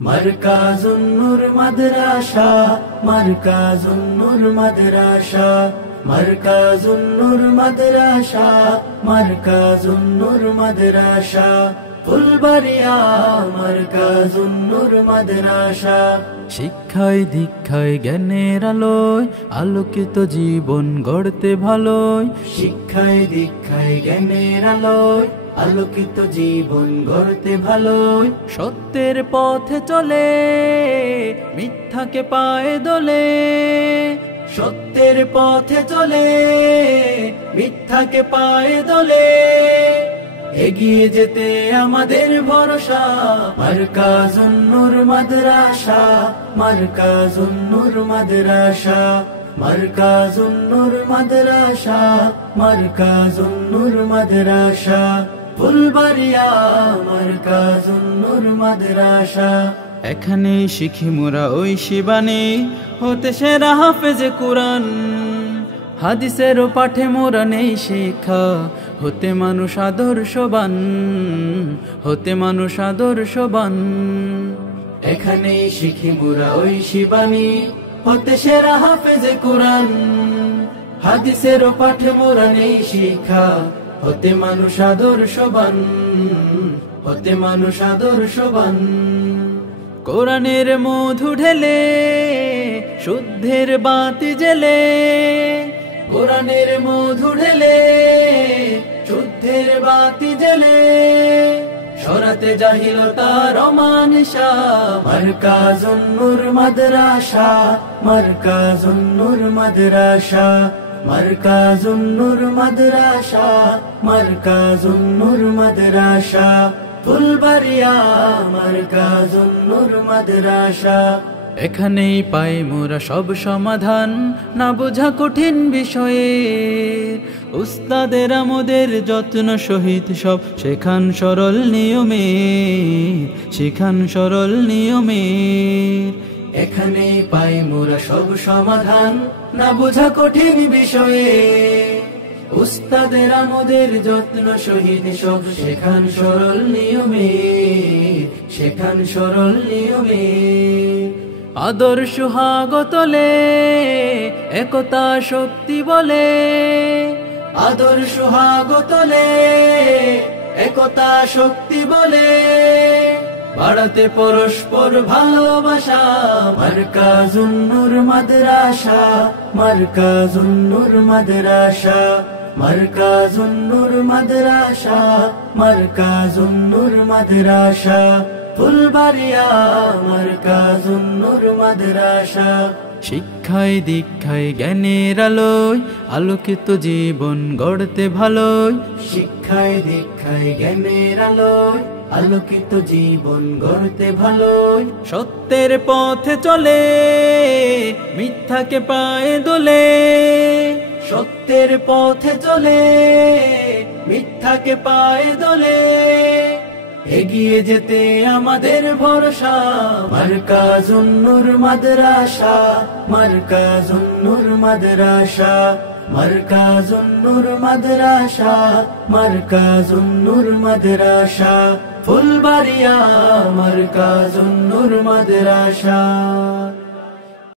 মারকাজুন নূর মাদ্রাসা, মারকাজুন নূর মাদ্রাসা, মারকাজুন নূর মাদ্রাসা, মারকাজুন নূর মাদ্রাসা, ফুলবাড়িয়া মারকাজুন নূর মাদ্রাসা। শিক্ষায় দীক্ষায় জ্ঞানের আলোয় আলোকিত জীবন গড়তে ভালোই, শিক্ষায় দীক্ষায় জ্ঞানের আলোয় আলোকিত জীবন গড়তে ভালোই। সত্যের পথে চলে মিথ্যাকে পায়ে দোলে, সত্যের পথে চলে মিথ্যাকে পায়ে দোলে। এগিয়ে যেতে আমাদের ভরসা, মারকাজুন নূর মাদ্রাসা, মারকাজুন নূর মাদ্রাসা, মারকাজুন নূর মাদ্রাসা, মারকাজুন নূর মাদ্রাসা, ফুলবাড়িয়া মারকাজুন নূর মাদ্রাসা। এখানেই শিখি মোরা ওই শিবানী হতে সেরা হাফেজে কুরআন, হাদিসেরও পাঠে মোরা নেই শিক্ষা হতে মানুষ আদর্শবান, হতে মানুষ আদর্শবান। এখানেই শিখি মোরা ওই শিবানী হতে সেরা হাফেজে কুরআন, হাদিসের পাঠে মোরা নেই শিক্ষা হতে মানুষ আদর্শবান, হতে মানুষ আদর্শবান। কোরআনের মধু ঢেলে শুদ্ধের বাতি জেলে, কোরআনের মধু ঢেলে শুদ্ধের বাতি জেলে, সরাতে জাহিলতার অমানিসা, মারকাজুন নূর মাদ্রাসা, মারকাজুন নূর মাদ্রাসা, মারকাজুন নূর মাদ্রাসা, মারকাজুন নূর মাদ্রাসা, ফুলবাড়িয়া মারকাজুন নূর মাদ্রাসা। এখানেই পাই মোরা সব সমাধান না বোঝা কঠিন বিষয়ে, উস্তাদের আমাদের যত্ন সহিত সব শেখান সরল নিয়মে, শেখান সরল নিয়মে। এখানেই পাই মোরা সব সমাধান না বোঝা কঠিন বিষয়ে, উস্তাদের আমাদের যত্ন সহিত সব শেখান সরল নিয়মে, শেখান সরল নিয়মে। আদর্শ হাগতলে একতা শক্তি বলে, আদর্শ হাগতলে একতা শক্তি বলে, বাড়াতে পরস্পর ভালোবাসা, মারকাজুন নূর মাদ্রাসা, মারকাজুন নূর মাদ্রাসা, মারকাজুন নূর মাদ্রাসা, মারকাজুন নূর মাদ্রাসা, ফুলবাড়িয়া মারকাজুন নূর মাদ্রাসা। শিক্ষায় দীক্ষায় জ্ঞানের আলোয় আলোকিত জীবন গড়তে ভালোই, শিক্ষায় দীক্ষায় জ্ঞানের আলোয় আলোকিত জীবন গড়তে ভালোই। সত্যের পথে চলে মিথ্যাকে পায়ে দোলে, সত্যের পথে চলে মিথ্যাকে পায়ে দোলে। এগিয়ে যেতে আমাদের ভরসা, মারকাজুন নূর মাদ্রাসা, মারকাজুন নূর মাদ্রাসা, মারকাজুন নূর মাদ্রাসা, মারকাজুন নূর মাদ্রাসা, ফুলবাড়িয়া মারকাজুন নূর মাদ্রাসা।